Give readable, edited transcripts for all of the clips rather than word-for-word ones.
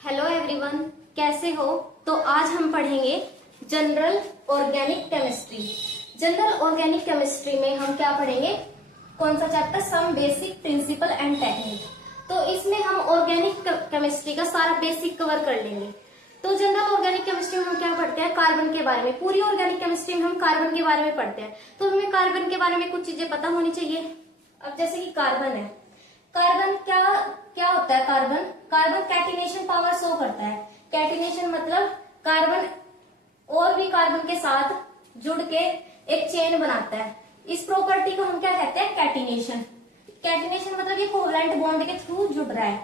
Hello everyone, कैसे हो। तो आज हम पढ़ेंगे general organic chemistry. General organic chemistry में हम क्या पढ़ेंगे, कौन सा chapter, some basic principle and technique. तो इसमें हम ऑर्गेनिक केमिस्ट्री का सारा बेसिक कवर कर लेंगे। तो जनरल ऑर्गेनिक केमिस्ट्री में हम क्या पढ़ते हैं, कार्बन के बारे में। पूरी ऑर्गेनिक केमिस्ट्री में हम कार्बन के बारे में पढ़ते हैं। तो हमें कार्बन के बारे में कुछ चीजें पता होनी चाहिए। अब जैसे कि कार्बन है, कार्बन क्या क्या होता है। कार्बन कैटिनेशन पावर शो करता है। कैटिनेशन मतलब कार्बन और भी कार्बन के साथ जुड़ के एक चेन बनाता है। इस प्रॉपर्टी को हम क्या कहते हैं, कैटिनेशन। कैटिनेशन मतलब ये कोवलेंट बॉन्ड के थ्रू जुड़ रहा है।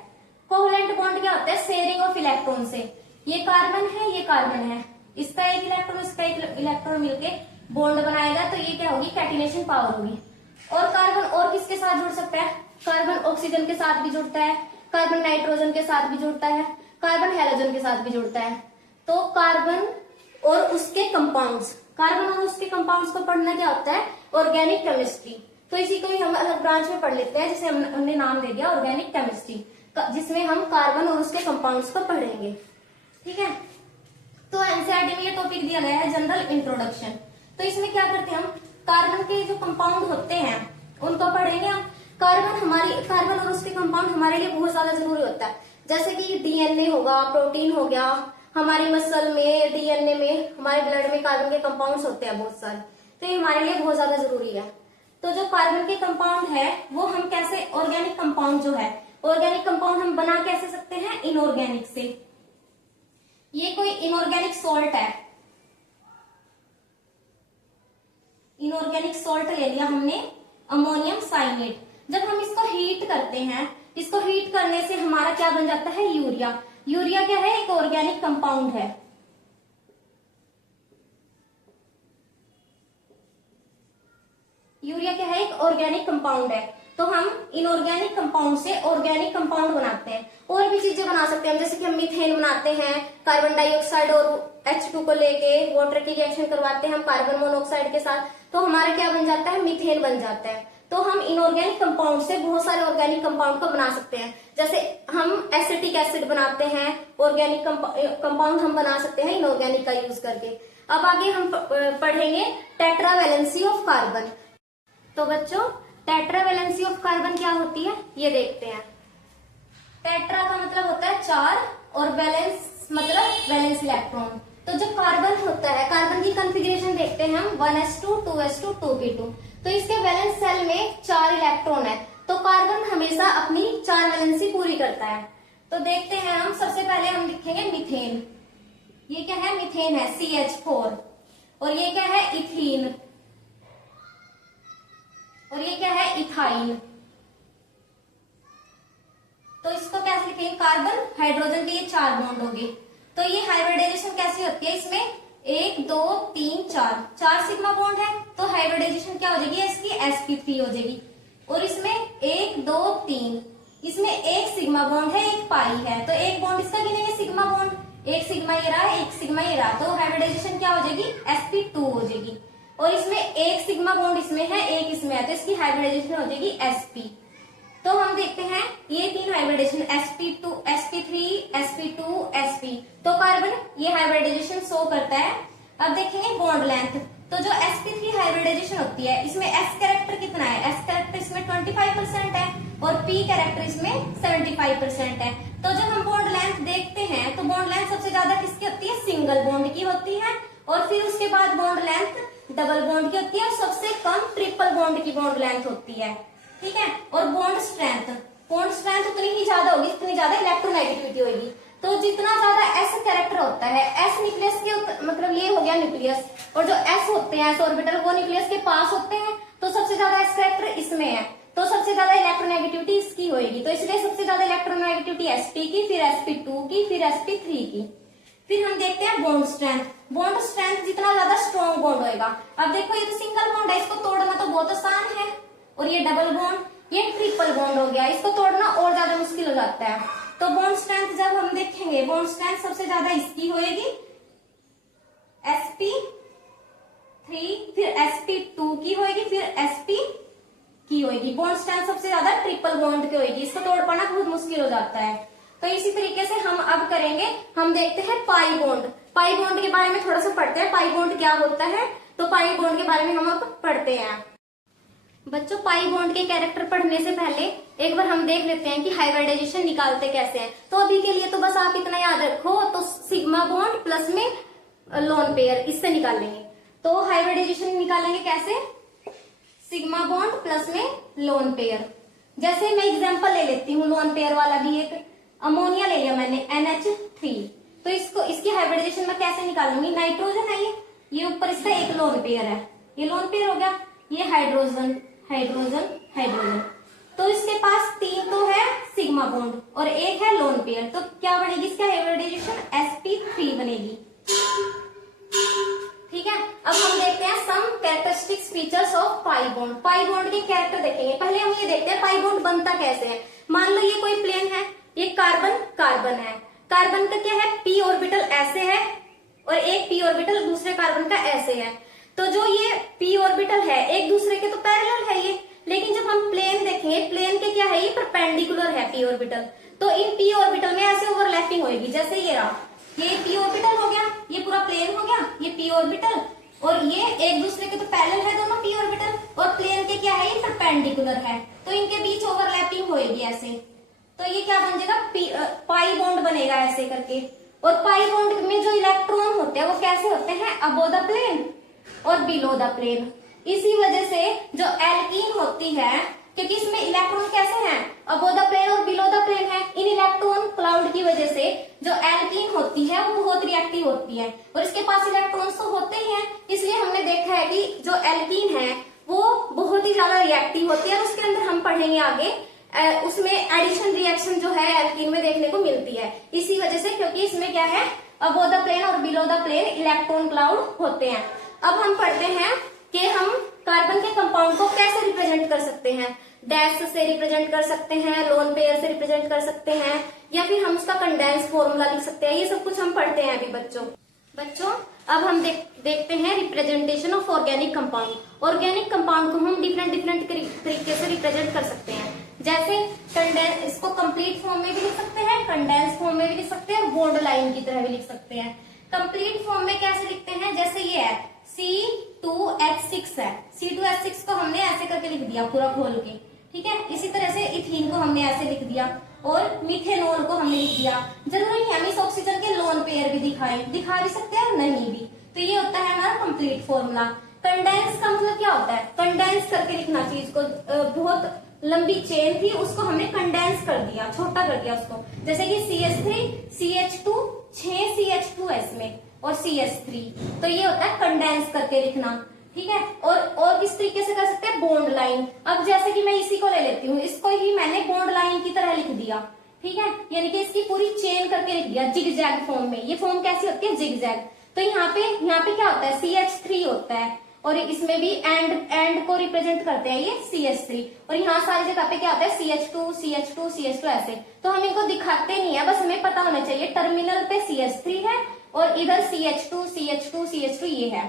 कोवलेंट बॉन्ड क्या होता है, शेयरिंग ऑफ इलेक्ट्रॉन से। ये कार्बन है, ये कार्बन है, इसका एक इलेक्ट्रॉन इसका एक इलेक्ट्रॉन मिलके बॉन्ड बनाएगा, तो ये क्या होगी, कैटिनेशन पावर होगी। और कार्बन और किसके साथ जुड़ सकता है, कार्बन ऑक्सीजन के साथ भी जुड़ता है, कार्बन नाइट्रोजन के साथ भी जुड़ता है, कार्बन हेलोजन के साथ भी जुड़ता है। तो कार्बन और उसके कंपाउंड्स, कार्बन और उसके कंपाउंड्स को पढ़ना क्या होता है, ऑर्गेनिक केमिस्ट्री। तो इसी को ही हम अलग ब्रांच में पढ़ लेते हैं, जिसे हमने नाम दे दिया ऑर्गेनिक केमिस्ट्री, जिसमें हम कार्बन और उसके कंपाउंड्स को पढ़ेंगे। ठीक है। तो एनसीईआरटी में ये टॉपिक दिया गया है जनरल इंट्रोडक्शन। तो इसमें क्या करते हैं हम, कार्बन के जो कंपाउंड होते हैं उनको पढ़ेंगे हम। कार्बन और उसके कंपाउंड हमारे लिए बहुत ज्यादा जरूरी होता है। जैसे कि डीएनए होगा, प्रोटीन हो गया, हमारी मसल में, डीएनए में, हमारे ब्लड में कार्बन के कंपाउंड्स होते हैं बहुत सारे। तो ये हमारे लिए बहुत ज्यादा जरूरी है। तो जो कार्बन के कंपाउंड है वो हम कैसे, ऑर्गेनिक कंपाउंड जो है, ऑर्गेनिक कंपाउंड हम बना कैसे सकते हैं, इनऑर्गेनिक से। ये कोई इनऑर्गेनिक सॉल्ट है, इनऑर्गेनिक सॉल्ट ले लिया हमने, अमोनियम साइनेट। जब हम इसको हीट करते हैं, इसको हीट करने से हमारा क्या बन जाता है, यूरिया। यूरिया क्या है, एक ऑर्गेनिक कंपाउंड है। यूरिया क्या है, एक ऑर्गेनिक कंपाउंड है। तो हम इनऑर्गेनिक कंपाउंड से ऑर्गेनिक कंपाउंड बनाते हैं। और भी चीजें बना सकते हैं, जैसे कि हम मीथेन बनाते हैं, कार्बन डाइऑक्साइड और H2 को लेके वाटर की रिएक्शन करवाते हैं हम कार्बन मोनोऑक्साइड के साथ, तो हमारा क्या बन जाता है, मीथेन बन जाता है। तो हम इनऑर्गेनिक कंपाउंड से बहुत सारे ऑर्गेनिक कंपाउंड को बना सकते हैं। जैसे हम एसिटिक एसिड बनाते हैं, ऑर्गेनिक कंपाउंड हम बना सकते हैं इनऑर्गेनिक का यूज करके। अब आगे हम पढ़ेंगे टेट्रावैलेंसी ऑफ कार्बन। तो बच्चों, टेट्रावैलेंसी ऑफ कार्बन क्या होती है, ये देखते हैं। टेट्रा का मतलब होता है चार, और वैलेंस मतलब वैलेंस इलेक्ट्रॉन। तो जो कार्बन होता है, कार्बन की कॉन्फ़िगरेशन देखते हैं हम, 1s2 2s2 2p2। तो इसके वैलेंस सेल में 4 इलेक्ट्रॉन है। तो कार्बन हमेशा अपनी 4 वैलेंसी पूरी करता है। तो देखते हैं हम, सबसे पहले हम लिखेंगे मीथेन। ये क्या है, मीथेन है, CH4। और ये क्या है, इथीन। और ये क्या है, इथाइल। तो इसको कैसे लिखेंगे, कार्बन हाइड्रोजन के ये 4 बॉन्ड होंगे। तो ये हाइब्रिडाइजेशन कैसी होती है, इसमें 1 2 3 4 सिग्मा बॉन्ड है। तो हाइब्रिडाइजेशन क्या हो जाएगी, इसकी sp3 हो जाएगी। और इसमें 1 2 3, इसमें एक सिग्मा बॉन्ड है, एक पाई है। तो एक बॉन्ड इसका गिनेंगे सिग्मा बॉन्ड, एक सिग्मा ये रहा, एक सिग्मा ये रहा। तो हाइब्रिडाइजेशन क्या हो जाएगी, sp2 हो जाएगी। और इसमें एक सिग्मा बॉन्ड इसमें है, एक इसमें है, तो इसकी हाइब्रिडाइजेशन हो जाएगी sp। तो हम देखते हैं ये 3 hybridisation, sp2 sp3 sp2 sp। तो कार्बन ये हाइब्रिडाइजेशन शो करता है। अब देखेंगे बॉन्ड लेंथ। तो जो sp3 हाइब्रिडाइजेशन होती है, इसमें s कैरेक्टर कितना है, s कैरेक्टर इसमें 25% है, और p कैरेक्टर इसमें 75% है। तो जब हम बॉन्ड लेंथ देखते हैं, तो बॉन्ड लेंथ सबसे ज्यादा किसकी होती है, सिंगल बॉन्ड की होती है। और फिर उसके बाद बॉन्ड लेंथ डबल बॉन्ड की होती है, और सबसे कम ट्रिपल बॉन्ड की बॉन्ड लेंथ होती है। ठीक है। और बॉन्ड स्ट्रेंथ उतनी ही ज्यादा होगी, जितनी ज्यादा इलेक्ट्रोनेगेटिविटी होगी। तो जितना ज्यादा एस कैरेक्टर होता है, एस न्यूक्लियस के मतलब ये हो गया न्यूक्लियस, और जो एस होते हैं, एस ऑर्बिटल, वो न्यूक्लियस के पास होते हैं। तो सबसे ज्यादा एस कैरेक्टर इसमें है, तो सबसे ज्यादा इलेक्ट्रोनेगेटिविटी इसकी होगी। तो इसलिए सबसे ज्यादा इलेक्ट्रोनेगेटिविटी sp की, फिर sp2 की, फिर sp3 की। फिर हम देखते हैं बॉन्ड स्ट्रेंथ। बॉन्ड स्ट्रेंथ जितना ज्यादा स्ट्रॉन्ग बॉन्ड होगा। अब देखो ये तो सिंगल बॉन्ड है, इसको तोड़ना तो बहुत आसान है। और ये डबल बॉन्ड, ये ट्रिपल बॉन्ड हो गया, इसको तोड़ना और ज्यादा मुश्किल हो जाता है। तो बॉन्ड स्ट्रेंथ जब हम देखेंगे, बॉन्ड स्ट्रेंथ सबसे ज्यादा इसकी होएगी sp3, फिर sp2 की होएगी, फिर sp की होएगी। बॉन्ड स्ट्रेंथ सबसे ज्यादा ट्रिपल बॉन्ड की होएगी, इसको तोड़ पाना बहुत मुश्किल हो जाता है। तो इसी तरीके से हम अब करेंगे, हम देखते हैं पाई बॉन्ड। पाई बॉन्ड के बारे में थोड़ा सा पढ़ते हैं, पाई बॉन्ड क्या होता है। तो पाई बॉन्ड के बारे में हम अब पढ़ते हैं। बच्चों, पाई बॉन्ड के कैरेक्टर पढ़ने से पहले एक बार हम देख लेते हैं कि हाइब्रिडाइजेशन निकालते कैसे हैं। तो अभी के लिए तो बस आप इतना याद रखो, तो सिग्मा बॉन्ड प्लस में लोन पेयर, इससे निकालेंगे। तो हाइब्रिडाइजेशन निकालेंगे कैसे, सिग्मा बॉन्ड प्लस में लोन पेयर। जैसे मैं एग्जांपल ले लेती हूँ लोन पेयर वाला भी, एक अमोनिया ले लिया मैंने NH3, तो इसको इसकी हाइब्रिडाइजेशन में कैसे निकालूंगी, नाइट्रोजन है ये ऊपर इसका एक लोन पेयर है, ये लोन पेयर हो गया, ये हाइड्रोजन हाइड्रोजन हाइड्रोजन, तो इसके पास 3 तो है सिग्मा बॉन्ड और एक है लोन पेयर, तो क्या बनेगी इसका हाइब्रिडाइजेशन, sp3 बनेगी। ठीक है, अब हम देखते हैं some characteristics features of pi bond. Pi bond के कैरेक्टर देखेंगे, पहले हम ये देखते हैं पाई बॉन्ड बनता कैसे है। मान लो ये कोई प्लेन है, ये कार्बन कार्बन है, कार्बन का क्या है, p ऑर्बिटल ऐसे है और एक p ऑर्बिटल दूसरे कार्बन का ऐसे है। तो जो ये p ऑर्बिटल है एक दूसरे के तो पैरेलल है ये, लेकिन जब हम प्लेन देखेंगे, प्लेन के क्या है, ये परपेंडिकुलर है p ऑर्बिटल, तो इन p ऑर्बिटल में ऐसे ओवरलैपिंग होगी, जैसे ये रहा, ये p ऑर्बिटल हो गया, ये पूरा प्लेन हो गया, ये p ऑर्बिटल, और ये एक दूसरे के तो पैरेलल है दोनों p ऑर्बिटल, और प्लेन के क्या है, ये परपेंडिकुलर है, तो इनके बीच ओवरलैपिंग होगी ऐसे, तो ये क्या बन जाएगा, पाई बॉन्ड बनेगा ऐसे करके। और पाई बॉन्ड में जो इलेक्ट्रॉन होते हैं वो कैसे होते हैं, अबो द प्लेन और बिलो द प्लेन। इसी वजह से जो एल्कीन होती है, क्योंकि इसमें इलेक्ट्रॉन कैसे हैं, अबो द प्लेन और बिलो द प्लेन है, इन इलेक्ट्रॉन क्लाउड की वजह से जो एल्कीन होती है वो बहुत रिएक्टिव होती है, और इसके पास इलेक्ट्रॉन्स तो होते ही हैं, इसलिए हमने देखा है कि जो एल्कीन है वो बहुत ही ज्यादा रिएक्टिव होती है, और उसके अंदर हम पढ़ेंगे आगे, उसमें एडिशन रिएक्शन जो है एल्कीन में देखने को मिलती है, इसी वजह से, क्योंकि इसमें क्या है, अबो द प्लेन और below the plane electron cloud होते हैं। अब हम पढ़ते हैं कि हम कार्बन के कंपाउंड को कैसे रिप्रेजेंट कर सकते हैं, डैश से रिप्रेजेंट कर सकते हैं, लोन पेयर से रिप्रेजेंट कर सकते हैं, या फिर हम उसका कंडेंस फॉर्मूला लिख सकते हैं, ये सब कुछ हम पढ़ते हैं अभी बच्चों। अब हम देखते हैं representation of organic compound. Organic compound को हम डिफरेंट तरीके से रिप्रेजेंट कर सकते हैं, जैसे कंडेंस, इसको कंप्लीट फॉर्म में भी लिख सकते हैं, कंडेंस फॉर्म में भी लिख सकते हैं, और बॉन्ड लाइन की तरह भी लिख सकते हैं। कंप्लीट फॉर्म में कैसे लिखते हैं, जैसे ये है C2H6 है, C2H6 को हमने ऐसे करके लिख दिया पूरा खोल के, ठीक है। इसी तरह से इथीन को हमने ऐसे लिख दिया, और मिथेनॉल को हमने लिख दिया। जरूरी नहीं हम इस ऑक्सीजन के लोन पेयर भी दिखा भी सकते हैं, नहीं भी। तो ये होता है हमारा कंप्लीट फॉर्मूला। कंडेंस का मतलब क्या होता है, कंडेंस करके लिखना चीज को, बहुत लंबी चेन थी उसको हमने कंडेंस कर दिया, छोटा कर दिया उसको, जैसे कि CH3 CH2 6 CH2 है इसमें, और CH3, तो ये होता है कंडेंस करके लिखना, ठीक है। और किस तरीके से कर सकते हैं, बॉन्ड लाइन। अब जैसे कि मैं इसी को ले लेती हूँ, इसको ही मैंने बॉन्ड लाइन की तरह लिख दिया, ठीक है, यानी कि इसकी पूरी चेन करके लिख दिया जिग जैग फॉर्म में। ये फॉर्म कैसी होती है, जिग जैग। तो यहाँ पे क्या होता है, CH3 होता है, और इसमें भी एंड को रिप्रेजेंट करते हैं ये CH3, और यहाँ सारी जगह पे क्या होता है, CH2 CH2 CH2 ऐसे। तो हम इनको दिखाते नहीं है, बस हमें पता होना चाहिए टर्मिनल पे CH3 है और इधर CH2 CH2 CH2 ये है।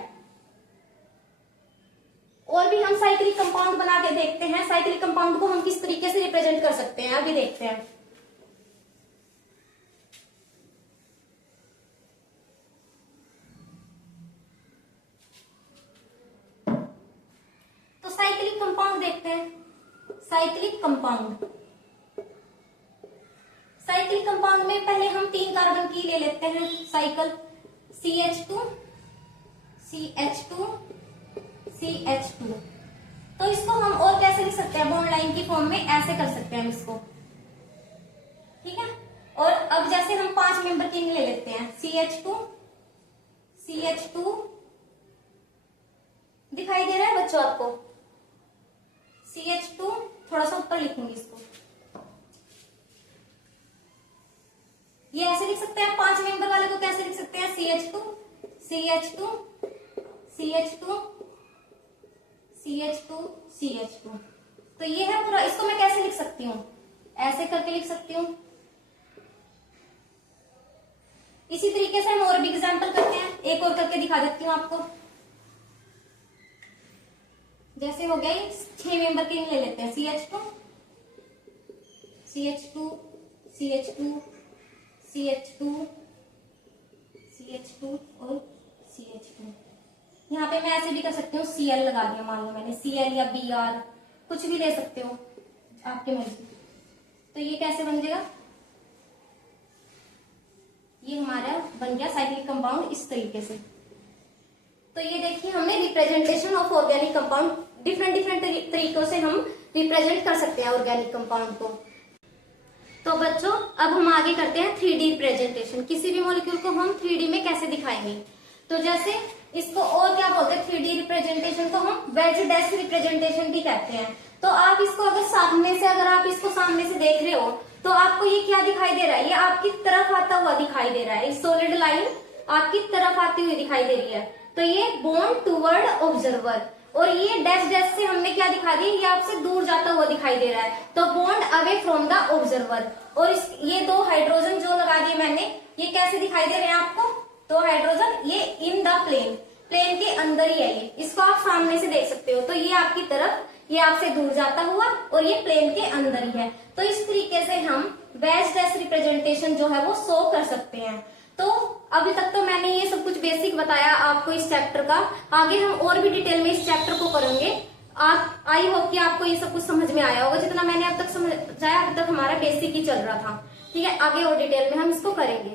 और भी हम साइक्लिक कंपाउंड बना के देखते हैं, साइक्लिक कंपाउंड को हम किस तरीके से रिप्रेजेंट कर सकते हैं अभी देखते हैं। तो साइक्लिक कंपाउंड देखते हैं। साइक्लिक कंपाउंड में पहले हम 3 कार्बन की ले लेते हैं साइकिल, CH2 CH2 CH2। तो इसको हम और कैसे लिख सकते हैं, बॉन्ड लाइन की फॉर्म में ऐसे कर सकते हैं इसको, ठीक है। और अब जैसे हम 5 मेंबर की ले लेते हैं, CH2 दिखाई दे रहा है बच्चों आपको, CH2 थोड़ा सा ऊपर लिखूंगी इसको, ये ऐसे लिख सकते हैं। 5 मेंबर वाले को कैसे लिख सकते हैं, CH2 CH2 CH2 CH2 CH2। तो ये है पूरा, इसको मैं कैसे लिख सकती हूँ, ऐसे करके लिख सकती हूँ। इसी तरीके से हम और भी एग्जाम्पल करते हैं, एक और करके दिखा देती हूँ आपको। जैसे हो गया 6 मेंबर के ले लेते हैं, CH2 CH2 CH2 CH2 और CH2। यहाँ पे मैं ऐसे भी कर सकती हूँ, Cl लगा दिया, मान लो मैंने Cl या Br, कुछ भी ले सकते हो, आपकी मर्जी। तो ये कैसे बन जाएगा, ये हमारा बन गया साइक्लिक कंपाउंड इस तरीके से। तो ये देखिए हमने representation of organic compound, different तरीकों से हम रिप्रेजेंट कर सकते हैं ऑर्गेनिक कंपाउंड को। तो बच्चों अब हम आगे करते हैं 3D रिप्रेजेंटेशन। किसी भी मॉलिक्यूल को हम 3D में कैसे दिखाएंगे, तो जैसे इसको और क्या बोलते हैं, 3D रिप्रेजेंटेशन को हम वेज डैश रिप्रेजेंटेशन भी कहते हैं। तो आप इसको अगर सामने से, अगर आप इसको सामने से देख रहे हो तो आपको ये क्या दिखाई दे रहा है, ये आपकी तरफ आता हुआ दिखाई दे रहा है, सॉलिड लाइन आपकी तरफ आती हुई दिखाई दे रही है। तो ये बॉन्ड टूवर्ड ऑब्जर्वर, और ये डैश डैश से हमने क्या दिखा दिया, ये आपसे दूर जाता हुआ दिखाई दे रहा है, तो bond away from the observer. और ये दो हाइड्रोजन जो लगा दिए मैंने, ये कैसे दिखाई दे रहे हैं आपको, दो हाइड्रोजन, ये इन द प्लेन के अंदर ही है, ये इसको आप सामने से देख सकते हो। तो ये आपकी तरफ, ये आपसे दूर जाता हुआ, और ये प्लेन के अंदर ही है। तो इस तरीके से हम वेज डैश रिप्रेजेंटेशन जो है वो शो कर सकते हैं। तो अभी तक तो मैंने ये सब कुछ बेसिक बताया आपको इस चैप्टर का, आगे हम और भी डिटेल में इस चैप्टर को करेंगे। आप आई होप कि आपको ये सब कुछ समझ में आया होगा, जितना मैंने अब तक समझाया, अब तक हमारा बेसिक ही चल रहा था। ठीक है, आगे और डिटेल में हम इसको करेंगे।